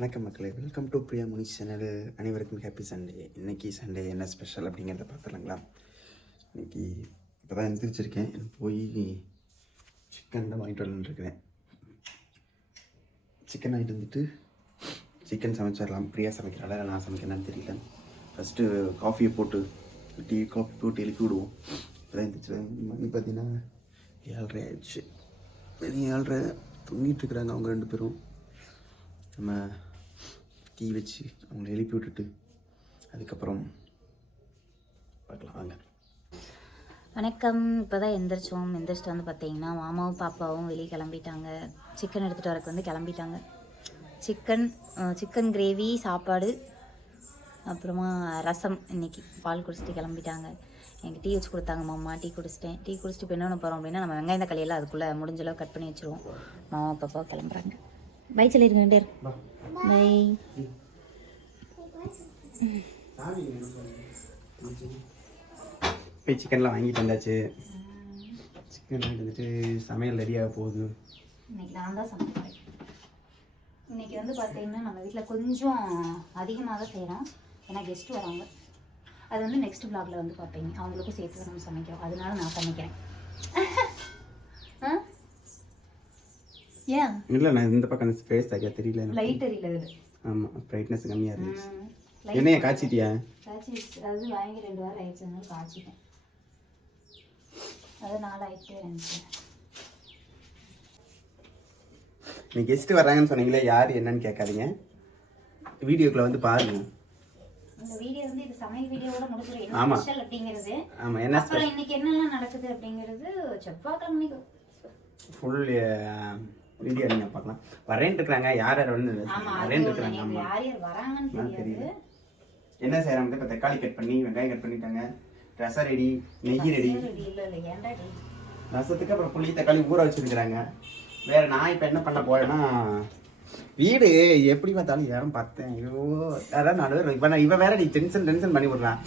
வணக்கம் மக்களே, welcome to Priya Munish channel. அனைவருக்கும் ஹாப்பி சண்டே. இன்றைக்கி சண்டே என்ன ஸ்பெஷல் அப்படிங்கிறத பார்த்துலாங்களா. இன்றைக்கி இப்போ தான் எழுந்திரிச்சிருக்கேன். போய் சிக்கன் தான் வாங்கிட்டு வரலான்ருக்கிறேன். சிக்கன் வாங்கிட்டு வந்துட்டு சிக்கன் சமைச்சிடலாம். பிரியா சமைக்கிறாள், நான் சமைக்கிறேன்னு தெரியல. ஃபஸ்ட்டு காஃபியை போட்டு காஃபி போட்டு எழுப்பி விடுவோம். இப்போ தான் எழுந்திரிச்சு மணி பார்த்தீங்கன்னா 7:30 ஆயிடுச்சு. மணி 7:30 தூங்கிட்டு இருக்கிறாங்க அவங்க ரெண்டு பேரும். நம்ம டீ வச்சு அவங்கள எழுப்பி விட்டுட்டு அதுக்கப்புறம் பார்க்கலாம் வாங்க. வணக்கம். இப்போ தான் எந்திரிச்சிட்டு வந்து பார்த்தீங்கன்னா மாமாவும் பாப்பாவும் வெளியே கிளம்பிட்டாங்க. சிக்கன் எடுத்துகிட்டு வரக்கு வந்து கிளம்பிட்டாங்க. சிக்கன் கிரேவி, சாப்பாடு, அப்புறமா ரசம். இன்றைக்கி பால் குடிச்சிட்டு கிளம்பிட்டாங்க. எனக்கு டீ வச்சு கொடுத்தாங்க மாமா. டீ குடிச்சிட்டேன். டீ குடிச்சிட்டு இப்போ என்ன போகிறோம் அப்படின்னா, நம்ம வெங்காயம் தக்காளியெல்லாம் அதுக்குள்ளே முடிஞ்சளவு கட் பண்ணி வச்சுருவோம். மாமா பாப்பா கிளம்புறாங்க. பை சொல்லியிருக்கேன். பை. போய் சிக்கன்லாம் வாங்கிட்டு வந்தாச்சு. சிக்கன் வாங்கிட்டு வந்துட்டு சமையல் ரெடியாக போகுது. இன்னைக்கு நான் தான் சமைக்கிறேன். இன்னைக்கு வந்து பார்த்தீங்கன்னா நம்ம வீட்டில் கொஞ்சம் அதிகமாக தான் செய்கிறோம். ஏன்னா கெஸ்ட்டு வராங்க. அது வந்து நெக்ஸ்ட் விளாகில் வந்து பார்ப்பீங்க. அவங்களுக்கும் சேர்த்து நம்ம சமைக்கிறோம். அதனால நான் சமைக்கிறேன். ஏன் இல்லை, நான் இந்த பக்கம் ஃபேஸ் சரியாக தெரியல. லைட் தெரியல. இது ஆமாம், பிரைட்னஸ் கம்மியாக இருந்துச்சு. என்னைய காய்ச்சிட்டியா? அது வாங்கி 2 வாரம் ஆயிடுச்சு. அதனால காய்ச்சிட்டேன். அது 4 ஆயிட்டே இருந்துச்சு. நீ கெஸ்ட்டு வர்றாங்கன்னு சொன்னீங்களே, யார் என்னன்னு கேட்காதீங்க. வீடியோக்குள்ள வந்து பாருங்க. இந்த வீடியோ வந்து இது சமையல் வீடியோவோட முடிச்சிடும். என்ன ஆமா ஸ்பெஷல் அப்படிங்கிறது. ஆமாம், என்ன அப்புறம் இன்னைக்கு என்னெல்லாம் நடக்குது அப்படிங்கிறது செவ்வாய்க்கிழமை ஃபுல் வீடியோ நீங்கள் பார்க்கலாம். வரேன்ட்டு இருக்கிறாங்க. யார் யார் வந்து வரேன்ட்டு இருக்கிறாங்க. ஆமாம், யார் யார் வராங்கன்னு தெரியாது. என்ன செய்யறாங்க? இப்போ தக்காளி கட் பண்ணி வெங்காயம் கட் பண்ணிட்டாங்க. ரசம் ரெடி, நெய் ரெடி. ரசத்துக்கு அப்புறம் புளி தக்காளி ஊற வச்சிருக்கிறாங்க. வேற நான் இப்போ என்ன பண்ண போறேன்னா, வீடு எப்படி பார்த்தாலும் யாரும் பார்த்தேன். ஐயோ, அதான் நடுவே இவ வேற நீ டென்ஷன் பண்ணி விடுறான்.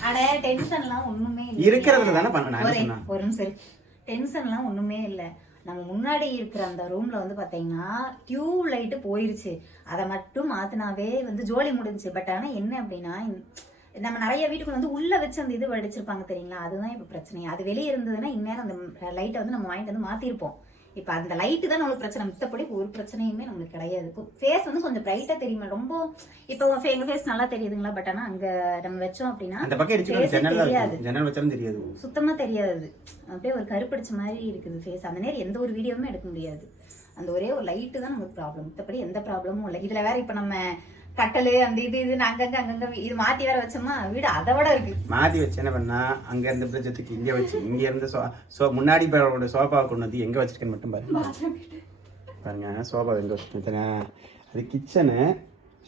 டென்ஷன்லாம் ஒண்ணுமே இல்லை. இருக்கிறதுல தானே பண்ண. ஒரு நிமிஷம். டென்ஷன்லாம் ஒண்ணுமே இல்லை. நம்ம முன்னாடி இருக்கிற அந்த ரூம்ல வந்து பாத்தீங்கன்னா டியூப் லைட்டு போயிருச்சு. அதை மட்டும் மாத்தினாவே வந்து ஜோலி முடிஞ்சு. பட் ஆனா என்ன அப்படின்னா, நம்ம நிறைய வீட்டுக்குள்ள வந்து உள்ள வச்சு அந்த இது வடிச்சிருப்பாங்க தெரியுங்களா. அதுதான் இப்ப பிரச்சனை. அது வெளியே இருந்ததுன்னா இந்நேரம் அந்த லைட்டை வந்து நம்ம வாங்கிட்டு வந்து மாத்திருப்போம். இப்ப அந்த லைட்டு தான் நம்மளுக்கு பிரச்சனை. மித்தப்படி ஒரு பிரச்சனையுமே நம்மளுக்கு கிடையாது. ஃபேஸ் வந்து கொஞ்சம் பிரைட்டா தெரியுமா. ரொம்ப இப்போ எங்க ஃபேஸ் நல்லா தெரியுதுங்களா. பட் ஆனா அங்க நம்ம வச்சோம் அப்படின்னா தெரியாது, சுத்தமா தெரியாது. அப்படியே ஒரு கருப்படிச்ச மாதிரி இருக்குது ஃபேஸ். அந்த நேரம் எந்த ஒரு வீடியோவுமே எடுக்க முடியாது. அந்த ஒரே ஒரு லைட்டு தான் நமக்கு ப்ராப்ளம். மித்தப்படி எந்த ப்ராப்ளமும் இல்லை. இதுல வேற இப்ப நம்ம கட்டலு அந்த இது அங்கங்க இது மாத்தி வேற வச்சோம்னா வீடு அதை விட இருக்கு. மாத்தி வச்சு என்ன பண்ணா, அங்க இருந்த பிரச்சத்துக்கு இங்க வச்சு, இங்க இருந்த முன்னாடி சோஃபாவை கொண்டு வந்து எங்க வச்சிருக்கேன்னு மட்டும் பாருங்க. சோஃபா எங்க வச்சுருக்கேன், அது கிச்சனு.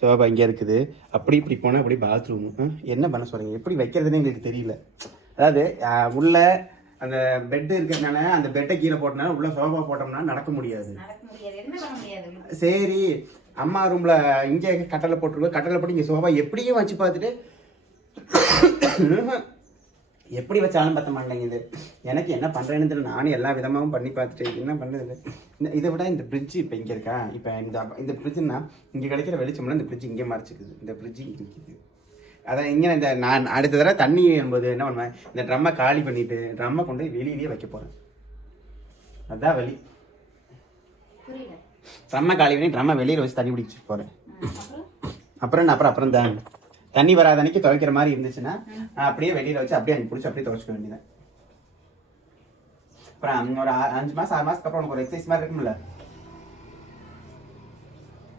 சோஃபா இங்க இருக்குது. அப்படி இப்படி போனா அப்படி பாத்ரூம். என்ன பண்ண சொல்றீங்க? எப்படி வைக்கிறதுன்னு எங்களுக்கு தெரியல. அதாவது உள்ள அந்த பெட் இருக்கிறதுனால அந்த பெட்டை கீழே போட்டனால உள்ள சோஃபா போட்டோம்னா நடக்க முடியாது. சரி, அம்மா ரூம்ல இங்கே கட்டளை போட்டுருக்கோம். கட்டளை போட்டு இங்கே சோஃபா எப்படியும் வச்சு பார்த்துட்டு எப்படி வச்சாலும் பார்த்த மாட்டேங்குது. எனக்கு என்ன பண்ணுறேன்னு தெரியல. நானும் எல்லா விதமாகவும் பண்ணி பார்த்துட்டு என்ன பண்ணுறது. இதை விட இந்த ஃப்ரிட்ஜ் இப்போ இங்கே இருக்கா. இப்போ இந்த ஃப்ரிட்ஜுன்னா இங்கே கிடைக்கிற வெளிச்சம்னா இந்த ஃப்ரிட்ஜ் இங்கே மறைச்சிக்குது. இந்த ஃப்ரிட்ஜ் இங்கே நிற்கிது. அதான் இங்கே இந்த நான் அடுத்த தடவை தண்ணி வரும்போது என்ன பண்ணுவேன், இந்த ட்ரம்மை காலி பண்ணிவிட்டு ட்ரம்மை கொண்டு போய் வெளியிலேயே வைக்க போகிறேன். அதுதான் வழி. ட்ரம்மை காலி பண்ணி ட்ரம்மை வெளியில் வச்சு தண்ணி பிடிச்சி போகிறேன். அப்புறம் தண்ணி வராத அன்னைக்கு துவைக்கிற மாதிரி இருந்துச்சுன்னா அப்படியே வெளியில் வச்சு அப்படியே அங்கே பிடிச்சி அப்படியே துவைச்சிக்க வேண்டியதான். அப்புறம் ஒரு 5 மாதம் 6 மாதத்துக்கு அப்புறம் உனக்கு ஒரு எக்ஸசைஸ் மாதிரி இருக்கும்ல.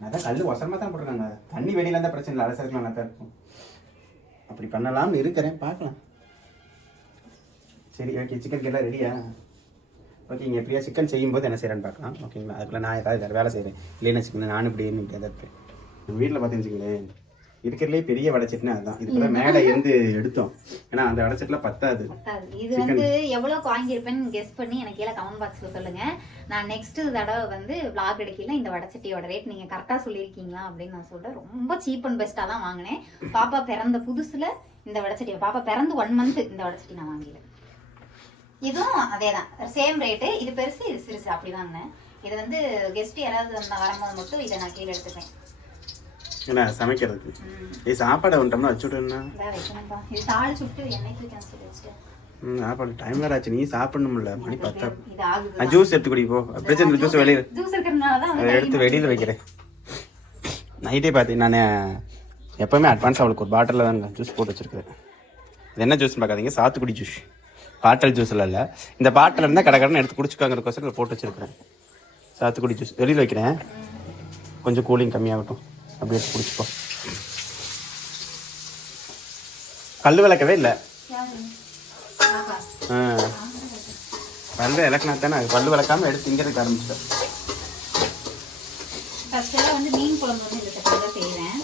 அதான் கல் ஒசரமாக தான் போட்டிருக்காங்க. தண்ணி வெளியில இருந்தால் பிரச்சனை இல்லை, அலசருக்கலாம் நல்லா தான் இருக்கும். அப்படி பண்ணலாம்னு இருக்கிறேன், பார்க்கலாம். சரி, ஓகே. சிக்கன் கேட்டால் ரெடியா? ஓகேங்க. எப்படியா சிக்கன் செய்யும்போது என்ன செய்கிறேன்னு பார்க்கலாம். ஓகேங்களா? அதுக்குள்ள நான் ஏதாவது வேறு வேலை செய்கிறேன். இல்லைன்னு வச்சுக்கோங்க, நானும் இப்படி தான் இருப்பேன். வீட்டில் பார்த்துன்னு வச்சுக்கங்களேன், இருக்கிறதுலே பெரிய வடைச்சட்னா அதுதான். இதுக்குள்ள மேலே இருந்து எடுத்தோம். ஏன்னா அந்த வடைச்சட்டில் பத்தாது. இது வந்து எவ்வளோக்கு வாங்கியிருப்பேன்னு கெஸ் பண்ணி எனக்கு கீழே கமெண்ட் பாக்ஸில் சொல்லுங்க. நான் நெக்ஸ்ட் தடவை வந்து விளாக் எடுக்கல இந்த வடைச்சட்டியோட ரேட் நீங்கள் கரெக்டாக சொல்லியிருக்கீங்களா அப்படின்னு நான் சொல்கிறேன். ரொம்ப சீப் அண்ட் பெஸ்ட்டாக தான் வாங்கினேன். பாப்பா பிறந்த புதுசில் இந்த வடைச்சட்டி, பாப்பா பிறந்து 1 மந்த் இந்த வடைச்சட்டி நான் வாங்கிடுவேன். இதுவும் அதே தான், சேம் ரேட்டு. இது பெருசு, இது சிறுசு, அப்படி வாங்கினேன். இது வந்து கெஸ்ட் யாராவது வரும்போது மட்டும் இதை நான் கீழே எடுத்துப்பேன். என்ன சமைக்கிறதுக்கு இது சாப்பாடு வந்துட்டோம்னா வச்சு விட்டுன்னா வைக்கணும்ப்பா. இது தாளிச்சு விட்டு எண்ணெய் தூக்கி அந்த சைடு வச்சுட்டேன். சாப்பாடு டைம் வேறு ஆச்சு. நீ சாப்பிடணும்ல, மணி 10. இது ஆகுது. நான் ஜூஸ் எடுத்து குடி போ. அப்படியே இந்த ஜூஸ் வெளியில் ஜூஸ் இருக்கிறதுனால தான் அதை எடுத்து வெளியில் வைக்கிறேன். நைட்டே பார்த்தீங்க நான் எப்போவுமே அட்வான்ஸ் அவளுக்கு ஒரு பாட்டிலில் தான் ஜூஸ் போட்டு வச்சுருக்கேன். இது என்ன ஜூஸ்னு பார்க்காதீங்க, சாத்துக்குடி ஜூஸ். பாட்டில் ஜூஸில் இல்லை, இந்த பாட்டில் இருந்தால் கடை எடுத்து குடிச்சுக்காங்கிறதுக்கோசரம் போட்டு வச்சுருக்கிறேன். சாத்துக்குடி ஜூஸ் வெளியில் வைக்கிறேன், கொஞ்சம் கூலிங் கம்மியாகட்டும். அப்படி எடுத்து குடிச்சுப்போம். கல் விளக்கவே இல்லை. பல்லு விளக்குனா தானே, பல்லு விளக்காமல் எடுத்து திங்கிறதுக்கு ஆரம்பிச்சிட்டேன். ஃபர்ஸ்ட் வந்து மீன் குழம்பு வந்து இந்த சட்டியில் செய்வேன்.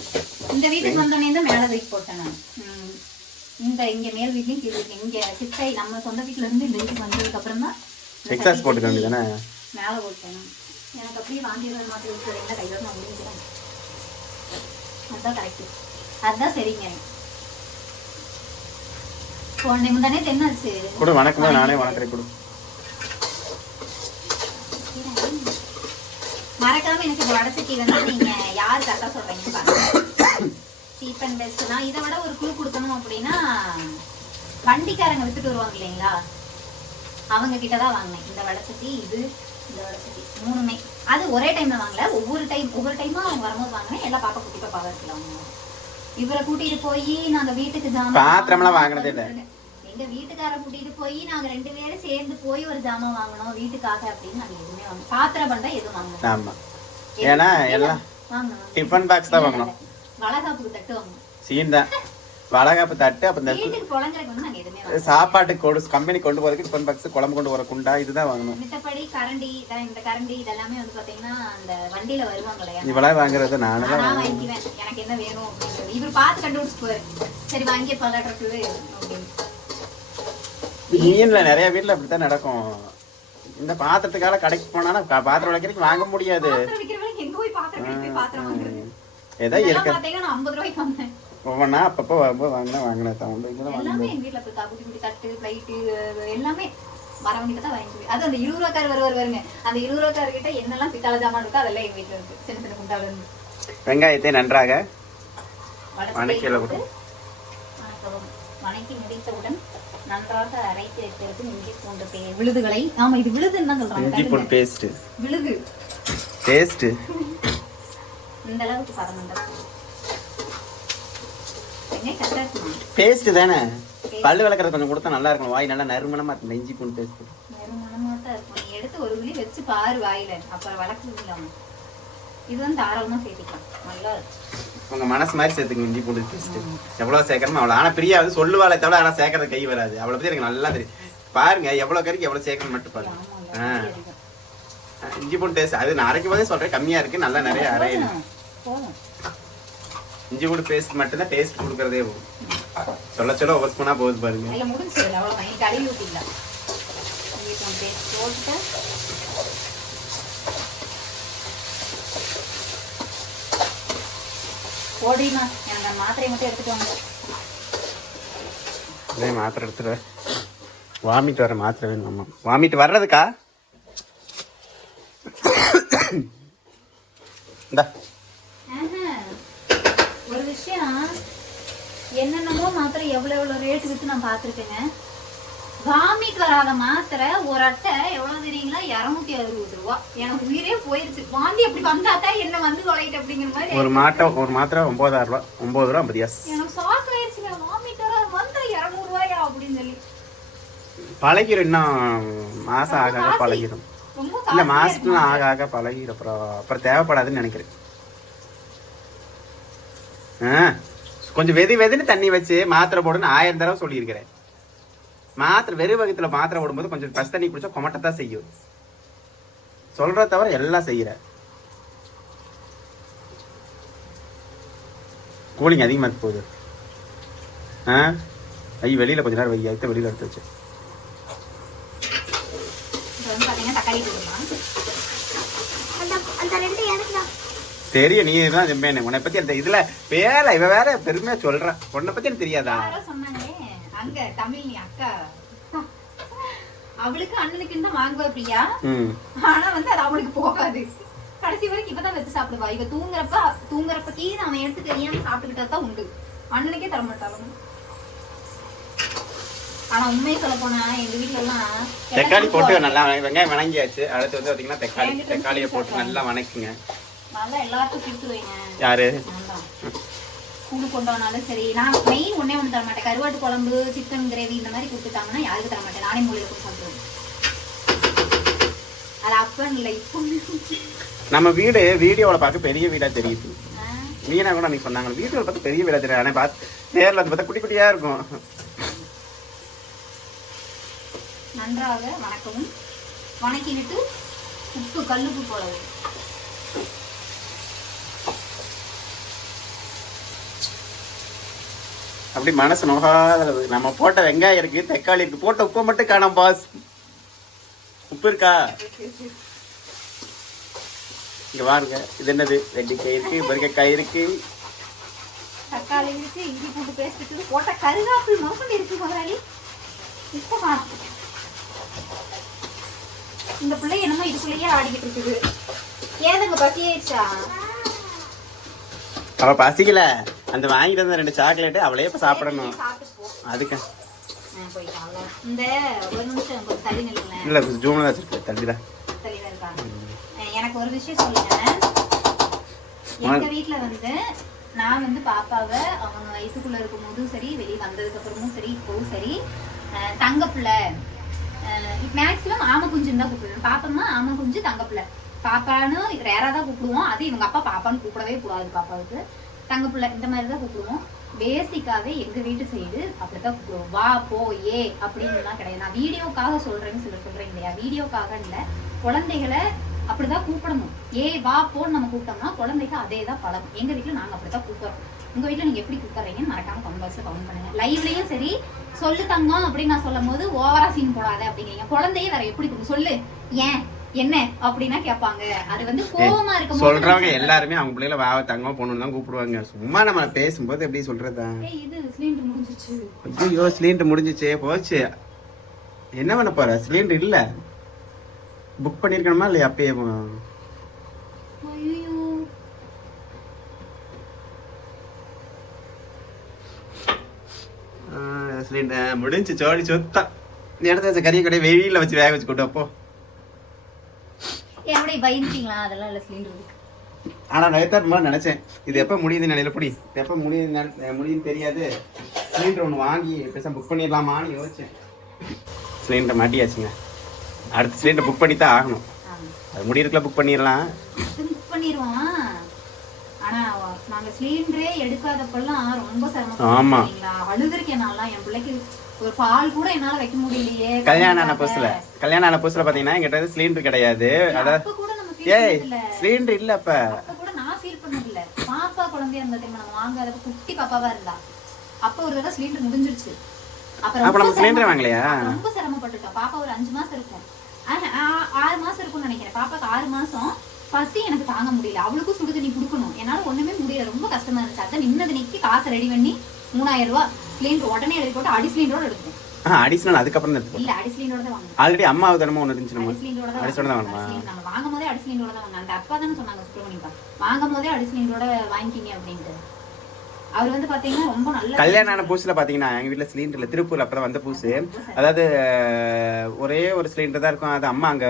இந்த வீட்டுக்கு வந்தோடனே தான் மேலே தூக்கி போட்டேன் நான். இந்த இங்கே மேல் வீட்லையும் கீழ் வீட்லையும் இங்கே சிட்டை நம்ம சொந்த வீட்டில் இருந்து இந்த வீட்டுக்கு வந்ததுக்கப்புறம் தான் எக்ஸாஸ் போட்டுக்க வேண்டியதானே மேலே போட்டேன். எனக்கு அப்படியே வாங்கிடுறது மாற்றி விட்டுறீங்களா, கையில் நான் முடிஞ்சுக்கிறேன். அதுதான் கரெக்டு, அதுதான் சரிங்க. போன முந்தானே தென்னாச்சு கூட வணக்கமா, நானே வணக்கிறேன் கொடு. மறக்காம எனக்கு இந்த வடசட்டி வந்து நீங்க யார் கரெக்டா சொல்றீங்கன்னு பாருங்க. Cheap and best. நான் இதை விட ஒரு குழு கொடுக்கணும் அப்படின்னா வண்டிக்காரங்க வித்துட்டு வருவாங்க இல்லைங்களா, அவங்க கிட்டதான் வாங்கினேன் இந்த வடசட்டி. இது இந்த வடசட்டி மூணுமே அது ஒரே டைம்ல வாங்கல, ஒவ்வொரு டைமா அவங்க வரும்போது வாங்கினேன். எல்லாம் பாப்பா குட்டி பாப்பா இருக்குல்ல, அவங்க இவரை கூட்டிட்டு போய் நாங்க வீட்டுக்கு பாத்திரம்லாம் வாங்கினதே இல்லை. எங்க வீட்டுக்கார கூட்டிட்டு போய் நாங்க 2 பேரும் சேர்ந்து போய் ஒரு ஜாமான் வாங்கணும் வீட்டுக்காக அப்படின்னு நாங்க எதுவுமே வாங்கணும். பாத்திரம் பண்ணா எதுவும் வாங்கணும். ஆமா, ஏன்னா எல்லாம் டிஃபன் பாக்ஸ் தான் வாங்கணும். வளகாப்புக்கு தட்டு வாங்கணும். சீன் தான் வளகாப்பு தட்டு. அப்ப வீட்டுக்கு புழங்கறதுக்கு வந்து நாங்க எதுவுமே வாங்கணும். சாப்பாட்டுக்கு கம்பெனி கொண்டு போறதுக்கு டிஃபன் பாக்ஸ், குழம்பு கொண்டு வர குண்டா இதுதான் வாங்கணும். மித்தபடி கரண்டி, இந்த கரண்டி இதெல்லாமே வந்து பாத்தீங்கன்னா அந்த வண்டியில வருவாங்க இல்லையா, இவ்வளவு வாங்குறது நான் வாங்கிக்குவேன். எனக்கு என்ன வேணும் அப்படின்னு இவர் பார்த்து கண்டுபிடிச்சு போவாரு. சரி வாங்கி பழகிறது அப்படின்னு. மீன்ல நிறைய வீட்டுல அப்படித்தான் நடக்கும். இந்த பாத்திரத்துக்காக கடைக்கு போனா பாத்திரம் விளக்கிறதுக்கு வாங்க முடியாது. ஏதோ இருக்க ஒவ்வொன்னா அப்பப்போ வாங்கினா தான் உண்டு. எல்லாமே எங்க வீட்டுல குட்டி குட்டி தட்டு பிளைட்டு எல்லாமே வரவங்கிட்ட தான் வாங்கிக்குவேன். அது அந்த 20 ரூபாய்க்கார வருவாருங்க, அந்த 20 ரூபாய்க்காரர்கிட்ட என்னெல்லாம் பித்தாள ஜாமான் இருக்கோ அதெல்லாம் எங்க வீட்டுல இருக்கு. சின்ன சின்ன குண்டால இருந்து வெங்காயத்தை நன்றாக வணக்கி முடித்தவுடன் நன்றாக அரைத்து வைத்திருக்கும் இஞ்சி பூண்டு விழுதுகளை. ஆமா, இது விழுதுன்னு தான் சொல்றாங்க. இஞ்சி பூண்டு பேஸ்ட், விழுது பேஸ்ட் இந்த அளவுக்கு பதமண்டா பேஸ்ட் தானே. பல்லு விளக்குறது கொஞ்சம் கொடுத்தா நல்லா இருக்கும், வாய் நல்லா நறுமணமா இருக்கும். இஞ்சி பூண்டு பேஸ்ட் நறுமணமா தான் இருக்கும். நீ எடுத்து ஒரு விழி வச்சு பாரு வாயில, அப்புறம் வளர்க்குறது இல்லாம இது வந்து தாராளமா சேர்த்துக்கலாம். நல்லா உங்க மனசு மாதிரி சேர்த்துங்க இஞ்சி பூண்டு பேஸ்ட். எவ்வளவு சேர்க்கணுமோ அவ்வளோ. ஆனா பிரியா வந்து சொல்லுவாளே தவிர ஆனா சேர்க்கறது கை வராது. அவளை பத்தி எனக்கு நல்லா தெரியும். பாருங்க எவ்வளவு கறிக்கு எவ்வளவு சேர்க்கணும் மட்டும் பாருங்க. இஞ்சி பூண்டு பேஸ்ட் அது நான் அரைக்கும் போதே சொல்றேன் கம்மியா இருக்கு, நல்லா நிறைய அரையணும். இஞ்சி பூண்டு பேஸ்ட் மட்டும் தான் டேஸ்ட் கொடுக்கறதே. சொல்ல சொல்ல ஒவ்வொரு ஸ்பூனா போகுது பாருங்க. இல்ல முடிஞ்சு அவ்வளவுதான். நீ கழுவி ஊத்திடலாம். இஞ்சி பூண்டு பேஸ்ட் போட்டு ஓடிமா. எனக்கு மாத்திரை மட்டும் எடுத்துட்டு வாங்க. அதே மாத்திரை எடுத்துட்டு வாமிட்டு வர மாத்திரை வேணும். வாமிட்டு வர்றதுக்கா இந்த ஒரு விஷயம், என்னென்னமோ மாத்திரை எவ்வளவு ரேட்டு வித்து நான் பாத்துருக்கேங்க. வாமிட் வராத மாத்திரை ஒரு அட்டை எவ்வளவு தெரியுங்களா? 260 ரூபா. எனக்கு உயிரே போயிருச்சு. வாந்தி அப்படி வந்தாதான் என்ன வந்து தொலைட்டு அப்படிங்கிற மாதிரி. ஒரு மாத்திரை 9000 ரூபா, 9 ரூபா 50 காசு. எனக்கு ஷாக் ஆயிடுச்சுங்க. வாமிட் வராத மாத்திரை 200 ரூபாயா அப்படின்னு சொல்லி. பழகிரும், இன்னும் மாசம் ஆக பழகிரும். இல்ல மாசத்துல ஆக ஆக பழகிரும். அப்புறம் தேவைப்படாதுன்னு நினைக்கிறேன். கொஞ்சம் வெதுன்னு தண்ணி வச்சு மாத்திரை போடுன்னு 1000 தடவை சொல்லியிருக்கிறேன். மாத்திரை வெறும் வகத்துல மாத்திரை போடும்போது கொஞ்சம் பஸ் தண்ணி குடிச்சா கொமட்டத்தான் செய்யும். சொல்ற தவிர எல்லாம் செய்யற. கூலிங் அதிகமா போகுது. ஐயோ வெளியில கொஞ்ச நேரம் வைத்த வெளியில எடுத்து வச்சு தெரியும். நீ தான் செம்பேனே உன்னை பத்தி அந்த இதுல வேலை இவ வேற பெருமையா சொல்ற. உன்னை பத்தி எனக்கு தெரியாதா? அங்க தமிழ் நீ அக்கா அவளுக்கு அண்ணனுக்கு தான் வாங்குவா பிரியா. ஆனா வந்து அது அவளுக்கு போகாது. கடைசி வரைக்கும் இப்பதான் வச்சு சாப்பிடுவா. இவ தூங்குறப்பக்கே அவன் எடுத்து தெரியாம சாப்பிட்டுக்கிட்டதான் உண்டு. அண்ணனுக்கே தர மாட்டாங்க. ஆனா உண்மையை சொல்ல போனா எங்க வீட்டுல எல்லாம் தக்காளி போட்டு நல்லா வெங்காயம் வணங்கியாச்சு. அடுத்து வந்து பாத்தீங்கன்னா தக்காளியை போட்டு நல்லா வணக்குங்க. நல்லா எல்லாருக்கும் கொடுத்துருவீங்க. யாரு ஸ்கூலுக்கு கொண்டாடினாலும் சரி. நான் மெயின் ஒன்னே ஒண்ணு தர மாட்டேன். கருவாட்டு குழம்பு, சிக்கன் கிரேவி இந்த மாதிரி கொடுத்துட்டாங்கன்னா யாருக்கு தர மாட்டேன். நானே மூலையில போய் சாப்பிடுவேன். அது அப்ப இல்லை இப்போ. நம்ம வீடு வீடியோவில் பார்க்க பெரிய வீடா தெரியுது. மீனா கூட அன்னைக்கு சொன்னாங்க வீடியோவில் பார்த்து பெரிய வீடா தெரியும். ஆனால் பார்த்து நேரில் வந்து பார்த்தா குட்டி குட்டியா இருக்கும். நன்றாக வணக்கவும். வணக்கிவிட்டு உப்பு கல்லுப்பு போடவும். அப்படி மனசு நோகாத நம்ம போட்ட வெங்காயம் இருக்கு, தக்காளி இருக்கு, போட்ட உப்பை மட்டும் காணோம் பாஸ். உப்பு இருக்கா? இங்க பாருங்க, இது என்னது? வெண்டைக்காய் இருக்கு, முருங்கைக்காய் இருக்கு, தக்காளி இருக்கு, இஞ்சி பூண்டு பேஸ்ட் இருக்கு, போட்ட கருவேப்பிலை மோசம் இருக்கு முதலாளி. இப்போ இந்த பிள்ளை என்னமோ இதுக்குள்ளேயே ஆடிக்கிட்டு இருக்குது. ஏதுங்க பசி ஆயிடுச்சா? அவ பசிக்கல. அந்த வாங்கிட்டு வந்த 2 சாக்லேட் அவளே இப்ப சாப்பிடணும். அதுக்கு இந்த ஒரு நிமிஷம் கொஞ்சம் தள்ளி நில்லுங்களேன். இல்ல ஜூம்ல வச்சிருக்கு தள்ளிடா. தெளிவா இருக்கா? எனக்கு ஒரு விஷயம் சொல்லுங்க. எங்க வீட்டுல வந்து நான் வந்து பாப்பாவை அவங்க வயசுக்குள்ள இருக்கும் போதும் சரி, வெளியே வந்ததுக்கு அப்புறமும் சரி, இப்பவும் சரி, தங்க பிள்ளை மேக்சிமம் ஆம குஞ்சுன்னு தான் கூப்பிடுவேன். பாப்பம்மா ஆம குஞ்சு, தங்க பிள்ளை. பாப்பான்னு ரேரா தான் கூப்பிடுவோம். அது இவங்க அப்பா பாப்பான்னு கூப்பிடவே கூடாது. பாப்பாவுக்கு தங்க பிள்ளை இந்த மாதிரி தான் கூப்பிடுவோம். பேசிக்காவே எங்க வீட்டு சைடு அப்படித்தான் கூப்பிடுவோம். வா போ ஏ அப்படின்னுலாம் கிடையாது. நான் வீடியோக்காக சொல்றேன்னு சொல்றேன் இல்லையா? வீடியோக்காக இல்ல, குழந்தைகளை அப்படிதான் கூப்பிடணும். ஏ வா போன்னு நம்ம கூப்பிட்டோம்னா குழந்தைக்கு அதே தான் பழகும். எங்க வீட்டுல நாங்க அப்படித்தான் கூப்பிடுறோம். உங்க வீட்டுல நீங்க எப்படி கூப்பிடுறீங்கன்னு மறக்காம கமெண்ட் பாக்ஸ்ல கமெண்ட் பண்ணுங்க. லைவ்லயும் சரி, சொல்லு தங்கம் அப்படின்னு நான் சொல்லும் போது ஓவரா சீன் போடாத அப்படிங்கிறீங்க. குழந்தைய வேற எப்படி சொல்லு, ஏன் என்ன அப்படின்னா கேட்பாங்க. அது வந்து கோவமா இருக்கும். சொல்றவங்க எல்லாருமே அவங்க பிள்ளைல வா தங்கமா பொண்ணுன்னு தான் கூப்பிடுவாங்க. சும்மா நம்ம பேசும்போது எப்படி சொல்றதா? இது சிலிண்டர் முடிஞ்சிச்சு. ஐயோ சிலிண்டர் முடிஞ்சிச்சு, போச்சு. என்ன பண்ண போற? சிலிண்டர் இல்ல, புக் பண்ணிருக்கணுமா இல்லையா? அப்பயே சிலிண்டர் முடிஞ்சு சோடி சொத்தான். இடத்த வச்ச கறியை கூட வெயில வச்சு வேக வச்சு கூட்டு அப்போ. எப்படி பயந்துட்டீங்களா? அதெல்லாம் இல்ல, சிலிண்டர் இருக்கு. ஆனா நான் நினைச்சேன் இது எப்ப முடியுதுன்னு நிலையில புடி எப்ப முடியுதுன்னு தெரியாது. சிலிண்டர் ஒன்று வாங்கி பேசாம புக் பண்ணிடலாமான்னு யோசிச்சேன். சிலிண்டர் மாட்டியாச்சுங்க. அடுத்த சிலிண்டர் புக் பண்ணி தான் ஆகணும். அது முடியறதுக்குள்ள புக் பண்ணிடலாம். புக் பண்ணிடுவோம். ஆனா நாங்க சிலிண்டரே எடுக்காதப்பெல்லாம் ரொம்ப சிரமம். ஆமா, அழுதுருக்கேன் நான்லாம். என் பிள்ளைக்கு ஒரு பால் கூட என்னால வைக்க முடியலையே. கல்யாணம் ஆன புதுசுல பாத்தீங்கன்னா எங்கிட்ட சிலிண்டர் கிடையாது. அதாவது ஏய் சிலிண்டர் இல்ல அப்ப கூட நான் ஃபீல் பண்ணது இல்ல. பாப்பா குழந்தையா இருந்த டைம் நம்ம வாங்காத குட்டி பாப்பாவா இருந்தா அப்ப ஒரு தடவை சிலிண்டர் முடிஞ்சிருச்சு. அப்ப நம்ம சிலிண்டர் வாங்கலையா? ரொம்ப சிரமப்பட்டுட்டோம். பாப்பா ஒரு 5 மாசம் இருக்கும், 6 மாசம் இருக்கும்னு நினைக்கிறேன். பாப்பாக்கு 6 மாசம். பசி எனக்கு தாங்க முடியல. அவளுக்கும் சுடு தண்ணி கொடுக்கணும். என்னால ஒண்ணுமே முடியல. ரொம்ப கஷ்டமா இருந்துச்சு. அதான் நின்னது நிக்கி காசை ரெடி பண்ணி 3000 ரூபாய் சிலிண்டர் உடனே எழுதி போட்டு அடி சிலிண்டரோட எடுத்தோம். அடிஷனல் அதுக்கப்புறம் இல்ல, அடி சிலிண்டரோட தான் வாங்கணும். ஆல்ரெடி அம்மாவுக்கு தரமா ஒன்று இருந்துச்சு. நம்ம அடி சிலிண்டரோட தான் வாங்கணுமா? நம்ம வாங்கும் போதே அடி சிலிண்டரோட தான் வாங்க. அந்த அப்பா தானே சொன்னாங்க சுப்பிரமணியப்பா, வாங்கும் போதே அடி சிலிண்டரோட வாங்கிக்கிங்க அப்படின்ட்டு. அவர் வந்து பாத்தீங்கன்னா ரொம்ப நல்ல கல்யாணம் ஆன புதுசுல பாத்தீங்கன்னா எங்க வீட்டுல சிலிண்டர்ல திருப்பூர்ல அப்பதான் வந்த புதுசு. அதாவது ஒரே ஒரு சிலிண்டர் தான் இருக்கும். அது அம்மா அங்க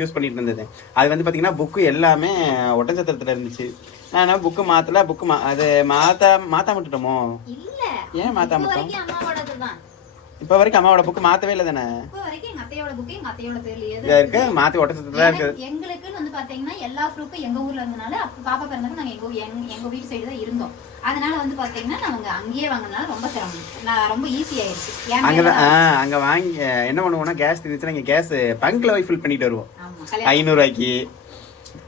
யூஸ் பண்ணிட்டு இருந்தது. அது வந்து பாத்தீங்கன்னா புக்கு எல்லாமே ஒட்டஞ்சத்திரத்துல இருந்துச்சு. நான் புக்கு மாத்தல, அது மாத்த விட்டுட்டோமோ? இல்ல, ஏன் மாத்த விட்டோம்? அம்மாவோடதுதான். இப்ப வரைக்கும் அம்மாவோட புக்கு மாத்தவே இல்லை தானே? இப்ப வரைக்கும் எங்க அத்தையோட புக்கு எங்க அத்தையோட பேர்லயே இருக்கு. மாத்தி ஒட்டச்சத்துல இருக்கு. எங்களுக்குன்னு வந்து பாத்தீங்கன்னா எல்லா ப்ரூஃபும் எங்க ஊர்ல இருந்தனால பாப்பா பிறந்தப்ப நாங்க எங்க வீட்டு சைடு தான் இருந்தோம். அதனால வந்து பாத்தீங்கன்னா நாங்க அங்கேயே வாங்கினால ரொம்ப சிரமம். நான் ரொம்ப ஈஸி ஆயிடுச்சு. அங்க வாங்கி என்ன பண்ணுவோம்னா கேஸ் இருந்துச்சுன்னா இங்க கேஸ் பங்க்ல போய் ஃபில் பண்ணிட்டு வருவோம். 500 ரூபாய்க்கு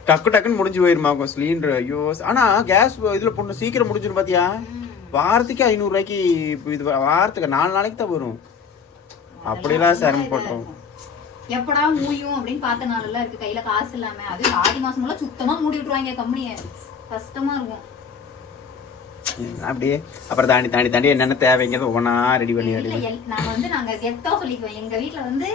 டக்குன்னு முடிஞ்சு போயிருமா சிலிண்டர். ஐயோ, ஆனா கேஸ் இதுல பொண்ணு சீக்கிரம் முடிஞ்சிடும் பாத்தியா? வாரத்துக்கு 500 ரூபாய்க்கு. இது வாரத்துக்கு 4 நாளைக்கு தான் வரும். அப்படிலாம் சிரமப்பட்டோம். எப்படா மூயும் அப்படின்னு பார்த்த நாளெல்லாம் இருக்கு. கையில காசு இல்லாம அது ஆடி மாசம் எல்லாம் சுத்தமா மூடி விட்டுருவாங்க கம்பெனியை. கஷ்டமா இருக்கும். அப்படியே அப்புறம் தாண்டி என்னென்ன தேவைங்கிறது ஒவ்வொன்றா ரெடி பண்ணி நாங்க கெத்தா சொல்லிக்குவோம். எங்க வீட்டுல வந்து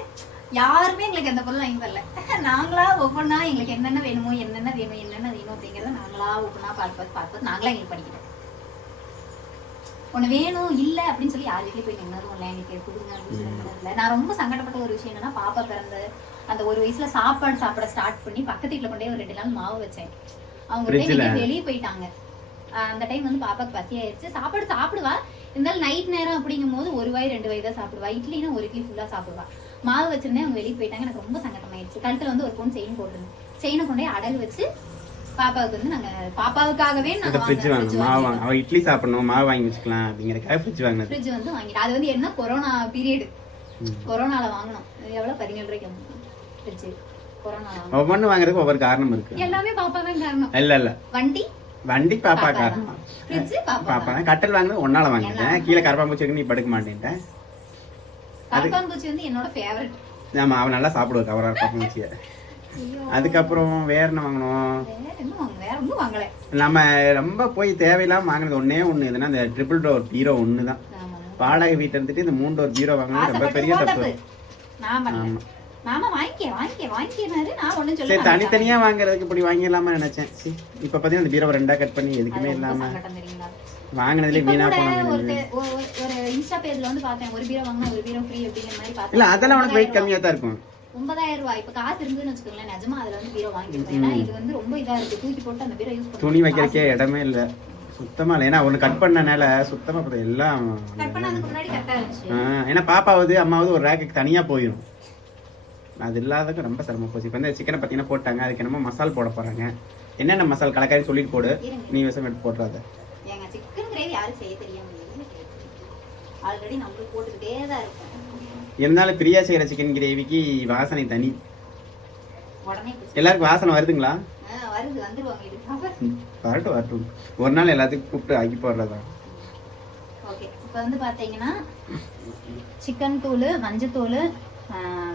யாருமே எங்களுக்கு எந்த பொருள் வாங்கி தரல. நாங்களா ஒவ்வொன்றா எங்களுக்கு என்னென்ன வேணுமோ என்னென்ன வேணும் அப்படிங்கிறத நாங்களா ஒவ்வொன்றா பார்த்து நாங்களா எங்களுக்கு படிக்கிறோம். ஒன்று வேணும் இல்லை அப்படின்னு சொல்லி யார் வீட்லேயும் போய் நின்னதும் இல்லை, எனக்கு கொடுங்க அப்படின்னு சொல்லி. நான் ரொம்ப சங்கடப்பட்ட ஒரு விஷயம் என்னன்னா, பாப்பா பிறந்த அந்த ஒரு வயசுல சாப்பாட ஸ்டார்ட் பண்ணி பக்கத்து வீட்டில் கொண்டே ஒரு 2 நாள் மாவு வச்சேன். அவங்க வெளியே போயிட்டாங்க. அந்த டைம் வந்து பாப்பாக்கு பசி ஆயிடுச்சு. சாப்பாடு சாப்பிடுவா, இருந்தாலும் நைட் நேரம் அப்படிங்கும் போது 1 வாய் 2 வாய் தான் சாப்பிடுவா. இட்லினா 1 இட்லி ஃபுல்லா சாப்பிடுவா. மாவு வச்சிருந்தேன், அவங்க வெளியே போயிட்டாங்க. எனக்கு ரொம்ப சங்கடமாயிடுச்சு. கழுத்துல வந்து ஒரு பவுன் செயின் போட்டுருந்தேன். செயினை கொண்டே அடகு வச்சு பாப்பாவுக்கு வந்து நாங்க பாப்பாவுக்காகவே அவ இட்லி சாப்பிடணும், மாவு வாங்கி வச்சுக்கலாம் அப்படிங்கறதுக்காக ஃப்ரிட்ஜ் வாங்கினோம். ஃப்ரிட்ஜ் வந்து வாங்கிட்டோம். அது வந்து என்ன கொரோனா பீரியட், கொரோனால வாங்கினோம். எவ்வளவு 17 ரூபாய்க்கு ஃப்ரிட்ஜ். கொரோனா ஒவ்வொன்று வாங்குறதுக்கு ஒவ்வொரு காரணம் இருக்கு. எல்லாமே பாப்பா தான் காரணம். இல்ல வண்டி பாப்பா பாப்பா காரணம். ஃப்ரிட்ஜ் பாப்பா தான். கட்டல் வாங்குறது ஒன்னால வாங்கிட்டேன். கீழே கரப்பாம்பூச்சி இருக்கு, நீ படுக்க மாட்டேன்ட்டேன். கரப்பாம்பூச்சி வந்து என்னோட ஃபேவரட். ஆமா, அவன் நல்லா சாப்பிடுவா கவரா கரப்பாம்பூச்சிய. அதுக்கப்புறம் வேற என்ன வாங்கணும்? நம்ம ரொம்ப போய் தேவையில்லாம வாங்கினது ஒண்ணு எதுனா இந்த ட்ரிபிள் டோர் பீரோ ஒண்ணுதான். வாடகை வீட்டுல இருந்துட்டு இந்த 3 டோர் பீரோ வாங்கினது ரொம்ப பெரிய தப்பு. சரி, தனித்தனியா வாங்குறதுக்கு இப்படி வாங்கிடலாமா நினைச்சேன். இப்ப பாத்தீங்கன்னா இந்த பீரோ 2ஆ கட் பண்ணி எதுக்குமே இல்லாம வாங்கினதுல வீணா போனது. இல்ல அதெல்லாம் உனக்கு வெயிட் கம்மியா தான் இருக்கும். 9,000 ரூபாய். இப்ப காசு இருந்துன்னு வச்சுக்கோங்களேன், நிஜமா அதுல வந்து பீரோ வாங்கிருப்பேன். ஏன்னா இது வந்து ரொம்ப இதா இருக்கு, தூக்கி போட்டு அந்த பீரோ யூஸ் பண்ண துணி வைக்கிறக்கே இடமே இல்ல சுத்தமா இல்ல. ஏன்னா ஒண்ணு கட் பண்ணனால சுத்தமா எல்லாம் கட் பண்ணதுக்கு முன்னாடி கரெக்டா இருந்துச்சு. ஏன்னா பாப்பாவது அம்மாவது ஒரு ரேக்கு தனியா போயிடும். அது இல்லாததுக்கு ரொம்ப சிரமம் போச்சு. இப்ப வந்து சிக்கனை பாத்தீங்கன்னா போட்டாங்க, அதுக்கு என்னமோ மசால் போட போறாங்க. என்னென்ன மசால் கலக்காரி சொல்லிட்டு போடு, நீ விஷம் எடுத்து போடுறாத. ஏங்க சிக்கன் கிரேவி யாருக்கு செய்ய தெரியாம ஆல்ரெடி நம்மளுக்கு போட்டுக்கிட்டே தான் இருக்கும். இருந்தாலும் பிரியா செய்யற சிக்கன் கிரேவிக்கு வாசனை தனி. எல்லாருக்கும் வாசனை வருதுங்களா? வரட்டும். ஒரு நாள் எல்லாத்துக்கும் கூப்பிட்டு ஆக்கி போடுறதா. இப்போ வந்து பாத்தீங்கன்னா சிக்கன் தூள், மஞ்சத்தூள்,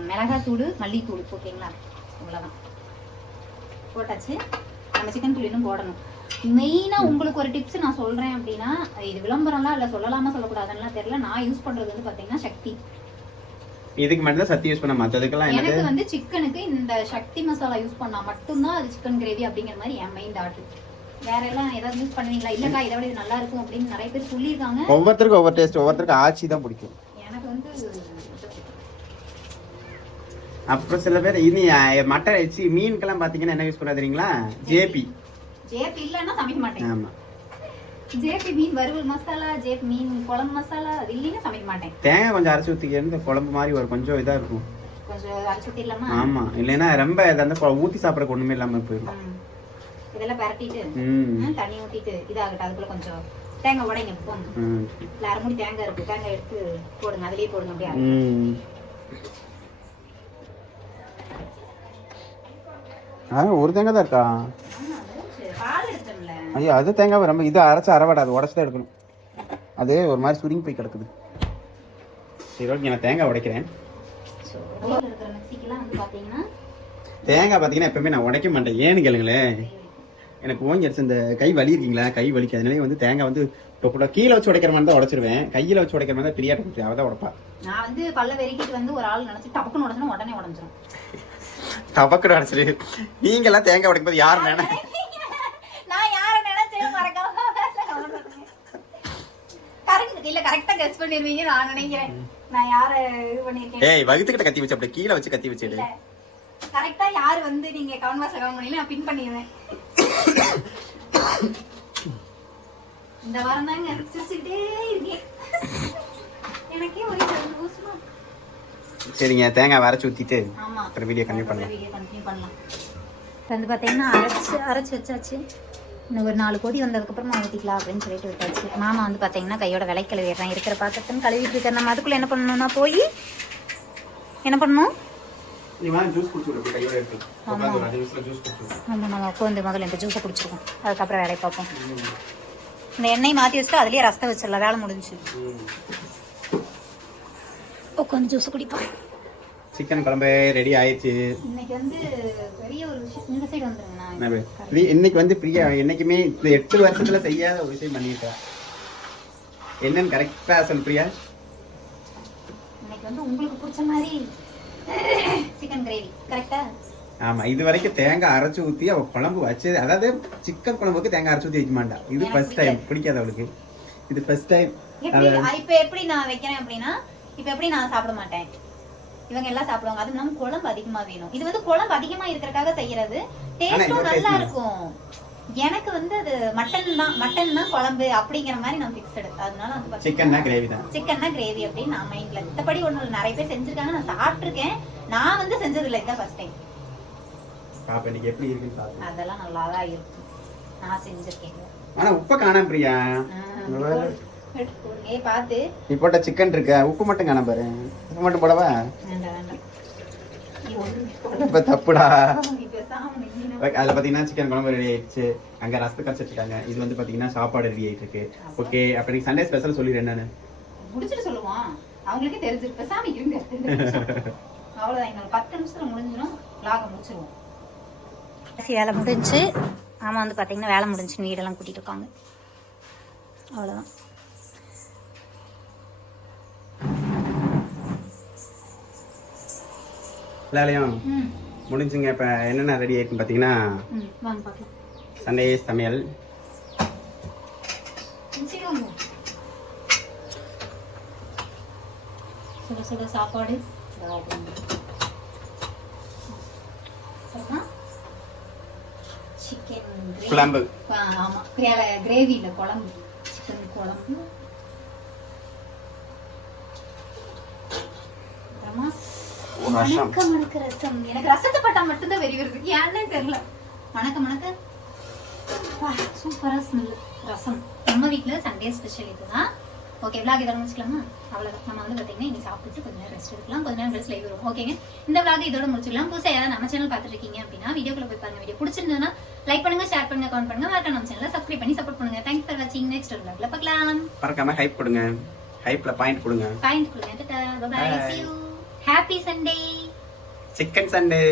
மிளகாய் தூள், மல்லித்தூள், ஓகேங்களா? இவ்வளவுதான் போட்டாச்சு. நம்ம சிக்கன் தூள் இன்னும் போடணும். மெயினா உங்களுக்கு ஒரு டிப்ஸ் நான் சொல்றேன் அப்படின்னா, இது விளம்பரம்லாம் இல்ல, சொல்லலாமா சொல்லக்கூடாதுன்னா தெரியல. நான் யூஸ் பண்றது வந்து பாத்தீங்கன்னா சக்தி. இதுக்கு மட்டும் தான் சக்தி யூஸ் பண்ண, மத்ததுக்கெல்லாம் எனக்கு வந்து சிக்கனுக்கு இந்த சக்தி மசாலா யூஸ் பண்ணா மட்டும்தான் அது சிக்கன் கிரேவி அப்படிங்கிற மாதிரி என் மைண்ட் ஆட்டு. வேற எல்லாம் ஏதாவது யூஸ் பண்ணுவீங்களா? இல்லக்கா இதை விட இது நல்லா இருக்கும் அப்படின்னு நிறைய பேர் சொல்லியிருக்காங்க. ஒவ்வொருத்தருக்கும் ஒவ்வொரு டேஸ்ட், ஒவ்வொருத்தருக்கு ஆச்சி தான் பிடிக்கும். எனக்கு வந்து அப்புறம் சில பேர் இனி மட்டன் வச்சு மீனுக்கெல்லாம் பாத்தீங்கன்னா என்ன யூஸ் பண்ண தெரியுங்களா? ஜேபி இல்லைன்னா சமைக்க மாட்டேன். ஆமா, ஜேபி மீன் வறுவல் மசாலா, ஜேபி மீன் குழம்பு மசாலா, அது இல்லைன்னா சமைக்க மாட்டேன். தேங்காய் கொஞ்சம் அரைச்சி ஊற்றிக்க குழம்பு மாதிரி ஒரு கொஞ்சம் இதா இருக்கும். கொஞ்சம் அரைச்சி ஊற்றிடலாமா? ஆமா, இல்லைன்னா ரொம்ப அந்த ஊற்றி சாப்பிட்றதுக்கு ஒண்ணுமே இல்லாம போயிடும். இதெல்லாம் பரட்டிட்டு தண்ணி ஊற்றிட்டு இதாகட்டும். அதுக்குள்ள கொஞ்சம் தேங்காய் உடைங்க போங்க. இல்லை அரை மூடி தேங்காய் இருக்கு, தேங்காய் எடுத்து போடுங்க, அதுலேயே போடுங்க. அப்படியே ஒரு தேங்காய் தான் இருக்கா? ஐயோ, அது தேங்காய் ரொம்ப இது அரைச்சா அரைவாடாது, உடச்சு தான் எடுக்கணும். அது ஒரு மாதிரி சுருங்கி போய் கிடக்குது. சரி, ஓகே, நான் தேங்காய் உடைக்கிறேன். தேங்காய் பார்த்தீங்கன்னா எப்பவுமே நான் உடைக்க மாட்டேன். ஏன்னு கேளுங்களேன், எனக்கு ஓங்கி இந்த கை வலி இருக்கீங்களா, கை வலிக்கு. அதனால வந்து தேங்காய் வந்து கீழே வச்சு உடைக்கிற மாதிரி தான் உடைச்சிருவேன். கையில வச்சு உடைக்கிற மாதிரி தான் பிரியாட்ட கொடுத்து அவதான் உடைப்பா. நான் வந்து பல்ல வெறிக்கிட்டு வந்து ஒரு ஆள் நினைச்சு டபக்குன்னு உடனே உடனே உடஞ்சிரும். டபக்குன்னு உடைச்சிரு. நீங்க எல்லாம் தேங்காய் உடைக்கும் போது யாரு நான் யாரை நினைச்சேன் மறக்காம கரெக்ட் இல்ல, கரெக்டா கெஸ் பண்ணிருவீங்க நான் நினைக்கிறேன். நான் யார இது பண்ணிருக்கேன்? ஏய், வகுத்துக்கிட்ட கத்தி வச்சு அப்படியே கீழே வச்சு கத்தி வச்சிடு. கரெக்டா யார் வந்து நீங்க கவுன்வாஸ் கவுன் பண்ணி நான் பின் பண்ணிடுவேன். இந்த வாரம் தாங்க சிரிச்சுக்கிட்டே இருக்கேன். எனக்கே ஒரே சந்தோஷமா. சரிங்க, தேங்காய் வரைச்சி ஊத்திட்டு அப்புறம் வீடியோ கண்டினியூ பண்ணலாம். வந்து பார்த்தீங்கன்னா அரைச்சி வச்சாச்சு. இன்னும் ஒரு 4 கொதி வந்ததுக்கப்புறமா ஊற்றிக்கலாம் அப்படின்னு சொல்லிட்டு விட்டாச்சு. மாமா வந்து பார்த்தீங்கன்னா கையோட விலை கழுவிடுறேன். இருக்கிற பாத்திரத்துன்னு கழுவிட்டு இருக்கேன். நம்ம அதுக்குள்ளே என்ன பண்ணணும்னா போய் என்ன பண்ணணும்? ஆமாம், நம்ம உட்காந்து முதல்ல இந்த ஜூஸை குடிச்சிருக்கோம், அதுக்கப்புறம் வேலையை பார்ப்போம். இந்த எண்ணெய் மாற்றி வச்சுட்டு அதுலேயே ரசத்தை வச்சிடலாம், வேலை முடிஞ்சு. உட்காந்து ஜூஸ் குடிப்போம். சிக்கன் குழம்பு ரெடி ஆயிடுச்சு. இன்னைக்கு வந்து பெரிய ஒரு விஷயம். இந்த சைடு வந்துருங்கண்ணா. இன்னைக்கு வந்து பிரியா என்னைக்குமே இந்த 8 வருஷத்துல செய்யாத ஒரு விஷயம் பண்ணிருக்கா. என்னன்னு கரெக்டா சொல் பிரியா. இன்னைக்கு வந்து உங்களுக்கு பிடிச்ச மாதிரி சிக்கன் கிரேவி கரெக்டா? ஆமா, இது வரைக்கும் தேங்காய் அரைச்சு ஊத்தி அவ குழம்பு வச்சது, அதாவது சிக்கன் குழம்புக்கு தேங்காய் அரைச்சு ஊத்தி வைக்க மாட்டா. இது ஃபர்ஸ்ட் டைம், பிடிக்காது அவளுக்கு. இது ஃபர்ஸ்ட் டைம். இப்ப எப்படி நான் வைக்கிறேன் அப்படின்னா, இப்ப எப்படி நான் சாப்பிட மாட்டேன், இவங்க எல்லாம் சாப்பிடுவாங்க. அது நம்ம குழம்பு அதிகமா வேணும். இது வந்து குழம்பு அதிகமா இருக்கறதுக்காக செய்யறது, டேஸ்டும் நல்லா இருக்கும். எனக்கு வந்து அது மட்டன் தான் குழம்பு அப்படிங்கிற மாதிரி நான் ஃபிக்ஸ்டு. அதனால வந்து சிக்கன்னா கிரேவி தான், சிக்கன்னா கிரேவி அப்படின்னு நான் மைண்ட்ல. மத்தபடி ஒண்ணு நிறைய பேர் செஞ்சிருக்காங்க, நான் சாப்பிட்டிருக்கேன். நான் வந்து செஞ்சது இல்லை, இதான் ஃபர்ஸ்ட் டைம். பாப்பா இன்னைக்கு எப்படி இருக்குன்னு பாப்போம். அதெல்லாம் நல்லா தான் இருக்கும், நான் செஞ்சிருக்கேன். ஆனா உப்பு காணாம பிரியா, பாத்து நீ போட்ட சிக்கன் இருக்க, உப்பு மட்டும் காணாம பாரு. உப்பு மட்டும் போடவா? இப்ப தப்புடா. அதுல பாத்தீங்கன்னா சிக்கன் குழம்பு ரெடி ஆயிடுச்சு, அங்க ரசத்துக்கு கரைச்சு வச்சுட்டாங்க. இது வந்து பாத்தீங்கன்னா சாப்பாடு ரெடி ஆயிட்டு இருக்கு. ஓகே, அப்ப நீ சண்டே ஸ்பெஷல் சொல்லிடு என்னன்னு. முடிச்சிட்டு சொல்லுவான், அவங்களுக்கே தெரிஞ்சிருக்கு. பேசாம இருங்க, அவ்வளவுதான். இன்னொரு 10 நிமிஷத்துல முடிஞ்சிடும், vlog முடிச்சிருவோம். வேலை முடிஞ்சு. ஆமா, வந்து பாத்தீங்கன்னா வேலை முடிஞ்சு, வீடெல்லாம் கூட்டிட்டு இருக்காங்க. அவ்வளவுதான். வேலையும் முடிஞ்சுங்க. இப்போ என்னென்ன ரெடி ஆயிடுன்னு பார்த்தீங்கன்னா, சண்டே சமையல், சுட சுட சாப்பாடு, சிக்கன் குழம்பு. ஆமா, கிரேவி இல்ல, குழம்பு, சிக்கன் குழம்பு. மணக்க ரசம். எனக்கு ரசத்தை பட்டா மட்டும்தான் வெறி வருது, ஏன்னே தெரியல. மணக்க சூப்பரா ஸ்மெல் ரசம். நம்ம வீட்டுல சண்டே ஸ்பெஷல் இதுதான். ஓகே, விளாக் இதோட முடிச்சுக்கலாமா? அவ்வளவுதான். நம்ம வந்து பாத்தீங்கன்னா இனி சாப்பிட்டு கொஞ்ச நேரம் ரெஸ்ட் எடுக்கலாம், கொஞ்ச நேரம் கழிச்சு லைவ் வரும். ஓகேங்க, இந்த விளாக் இதோட முடிச்சுக்கலாம். புதுசா யாராவது நம்ம சேனல் பார்த்துட்டு இருக்கீங்க அப்படின்னா வீடியோக்குள்ள போய் பாருங்க. வீடியோ பிடிச்சிருந்ததுன்னா லைக் பண்ணுங்க, ஷேர் பண்ணுங்க, கமெண்ட் பண்ணுங்க, மறக்காம நம்ம சேனலை சப்ஸ்கிரைப் பண்ணி சப்போர்ட் பண்ணுங்க. தேங்க்ஸ் ஃபார் வாட்சிங். நெக்ஸ்ட் விளாக்ல பார்க்கலாம். மறக்காம ஹைப் கொடுங்க, ஹைப்ல பாயிண்ட் கொடுங்க. Tata, bye bye, see you. Happy Sunday. Chicken Sunday.